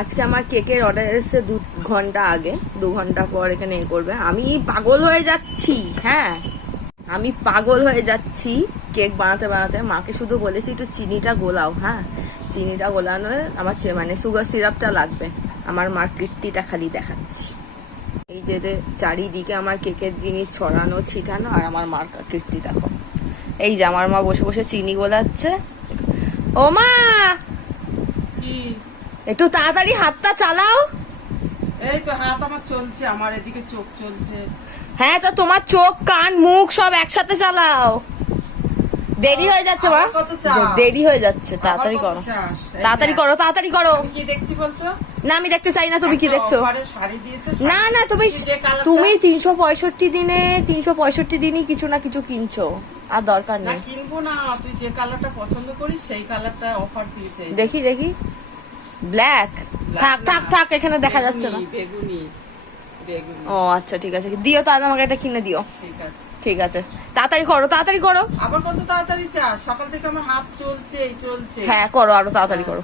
আজকে আমার কেকের অর্ডার এসেছে 2 ঘন্টা আগে, 2 ঘন্টা পর এখানে এ করবে। আমি পাগল হয়ে যাচ্ছি, হ্যাঁ আমি পাগল হয়ে যাচ্ছি কেক বানাতে বানাতে। মাকে শুধু বলেছি একটু চিনিটা গোলাও, হ্যাঁ চিনিটা গোলানো আমার মানে সুগার সিরাপটা লাগবে। আমার মার কীর্তিটা খালি দেখাচ্ছি। এই যে চারিদিকে আমার কেকের জিনিস ছড়ানো ছিটানো, আর আমার মার কীর্তি দেখো। এই যে আমার মা বসে বসে চিনি গোলাচ্ছে। ও মা, একটু তাড়াতাড়ি হাতটা চালাও। এই তো হাত আমার চলছে, আমার এদিকে চোখ চলছে। হ্যাঁ তো তোমার চোখ কান মুখ সব একসাথে চালাও। দেরি হয়ে যাচ্ছে মা, দেরি হয়ে যাচ্ছে, তাড়াতাড়ি করো, তাড়াতাড়ি করো, তাড়াতাড়ি করো। কি দেখছি বলতো? না আমি দেখতে চাই না, তুমি কি দেখছো? শাড়ি দিয়েছে। না না, তুমি 365 দিনে 365 দিনই কিছু না কিছু কিনছো, আর দরকার নেই। কিনবো না, তুই যে কালারটা পছন্দ করিস সেই কালারটা অফার দিয়েছে। দেখি দেখি, ব্ল্যাক। থাক থাক থাক, এখানে দেখা যাচ্ছে না। বেগুনি। ও আচ্ছা ঠিক আছে, দিও তাহলে আমাকে এটা কিনে দিও। ঠিক আছে ঠিক আছে, তাড়াতাড়ি করো, তাড়াতাড়ি করো। আবার কত তাড়াতাড়ি চা? সকাল থেকে আমার হাত চলছে। হ্যাঁ করো, আরো তাড়াতাড়ি করো।